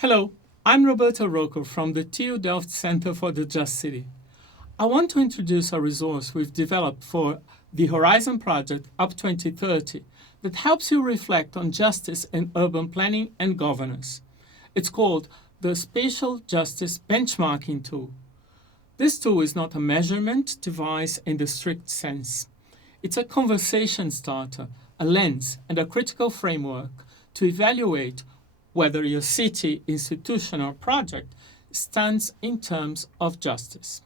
Hello, I'm Roberto Rocco from the TU Delft Center for the Just City. I want to introduce a resource we've developed for the Horizon Project Up 2030 that helps you reflect on justice in urban planning and governance. It's called the Spatial Justice Benchmarking Tool. This tool is not a measurement device in the strict sense. It's a conversation starter, a lens, and a critical framework to evaluate whether your city, institution, or project stands in terms of justice.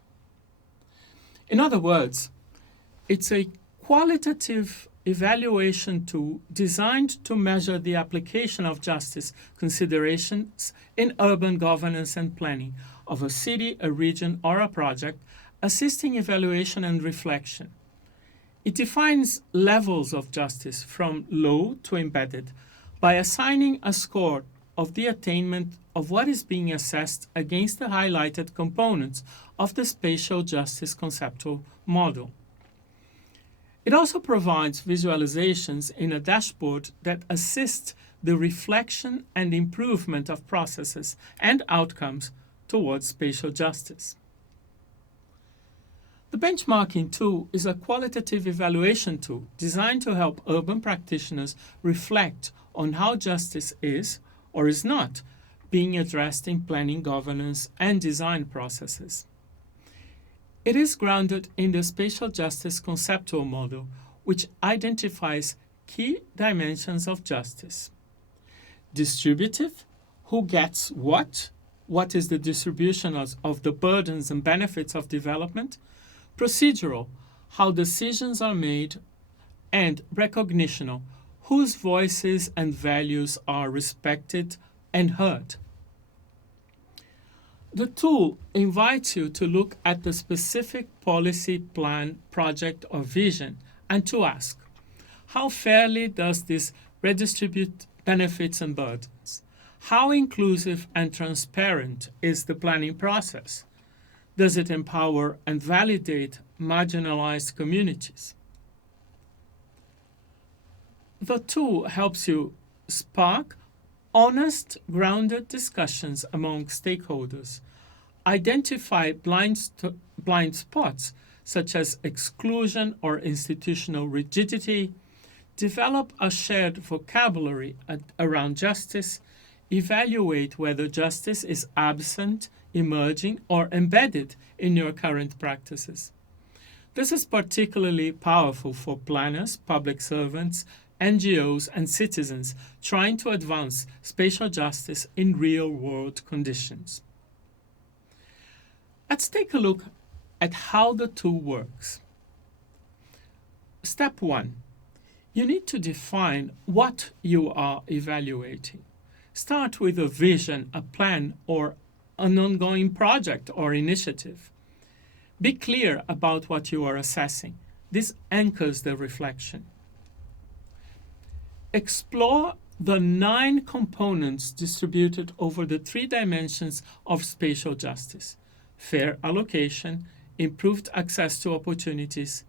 In other words, it's a qualitative evaluation tool designed to measure the application of justice considerations in urban governance and planning of a city, a region, or a project, assisting evaluation and reflection. It defines levels of justice from low to embedded by assigning a score of the attainment of what is being assessed against the highlighted components of the spatial justice conceptual model. It also provides visualizations in a dashboard that assist the reflection and improvement of processes and outcomes towards spatial justice. The benchmarking tool is a qualitative evaluation tool designed to help urban practitioners reflect on how justice is or is not being addressed in planning, governance, and design processes. It is grounded in the spatial justice conceptual model, which identifies key dimensions of justice. Distributive, who gets what is the distribution of the burdens and benefits of development. Procedural, how decisions are made. And recognitional, whose voices and values are respected and heard. The tool invites you to look at the specific policy, plan, project, or vision and to ask, how fairly does this redistribute benefits and burdens? How inclusive and transparent is the planning process? Does it empower and validate marginalized communities? The tool helps you spark honest, grounded discussions among stakeholders, identify blind spots such as exclusion or institutional rigidity, develop a shared vocabulary around justice, evaluate whether justice is absent, emerging, or embedded in your current practices. This is particularly powerful for planners, public servants, NGOs, and citizens trying to advance spatial justice in real-world conditions. Let's take a look at how the tool works. Step 1. You need to define what you are evaluating. Start with a vision, a plan, or an ongoing project or initiative. Be clear about what you are assessing. This anchors the reflection. Explore the 9 components distributed over the 3 dimensions of spatial justice: fair allocation, improved access to opportunities,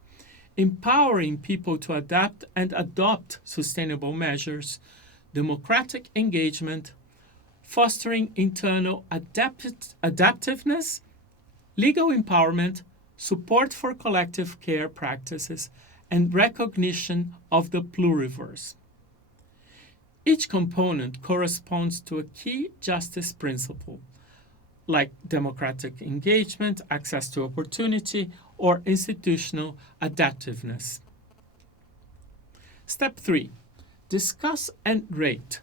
empowering people to adapt and adopt sustainable measures, democratic engagement, fostering internal adaptiveness, legal empowerment, support for collective care practices, and recognition of the pluriverse. Each component corresponds to a key justice principle, like democratic engagement, access to opportunity, or institutional adaptiveness. Step 3. Discuss and rate.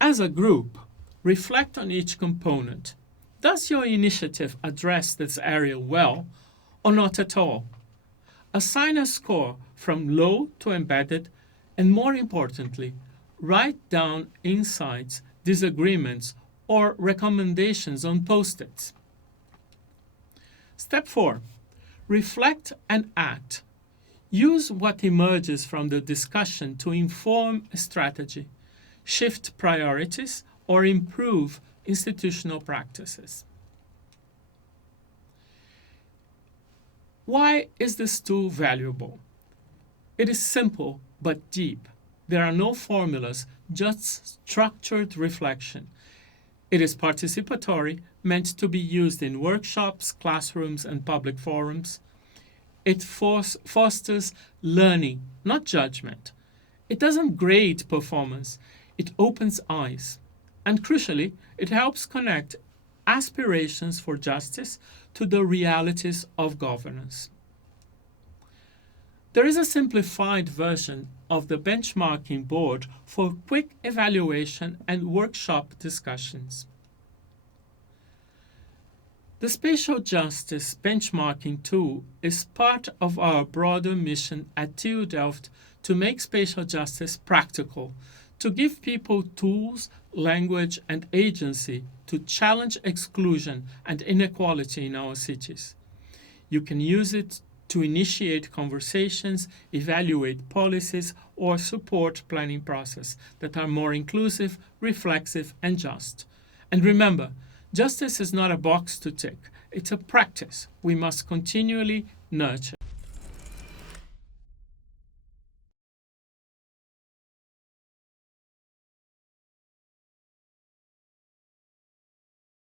As a group, reflect on each component. Does your initiative address this area well or not at all? Assign a score from low to embedded, and more importantly, write down insights, disagreements, or recommendations on post-its. Step 4. Reflect and act. Use what emerges from the discussion to inform a strategy, shift priorities, or improve institutional practices. Why is this tool valuable? It is simple but deep. There are no formulas, just structured reflection. It is participatory, meant to be used in workshops, classrooms, and public forums. It fosters learning, not judgment. It doesn't grade performance, it opens eyes. And crucially, it helps connect aspirations for justice to the realities of governance. There is a simplified version of the benchmarking board for quick evaluation and workshop discussions. The Spatial Justice Benchmarking Tool is part of our broader mission at TU Delft to make spatial justice practical, to give people tools, language, and agency to challenge exclusion and inequality in our cities. You can use it to initiate conversations, evaluate policies, or support planning processes that are more inclusive, reflexive, and just. And remember, justice is not a box to tick. It's a practice we must continually nurture.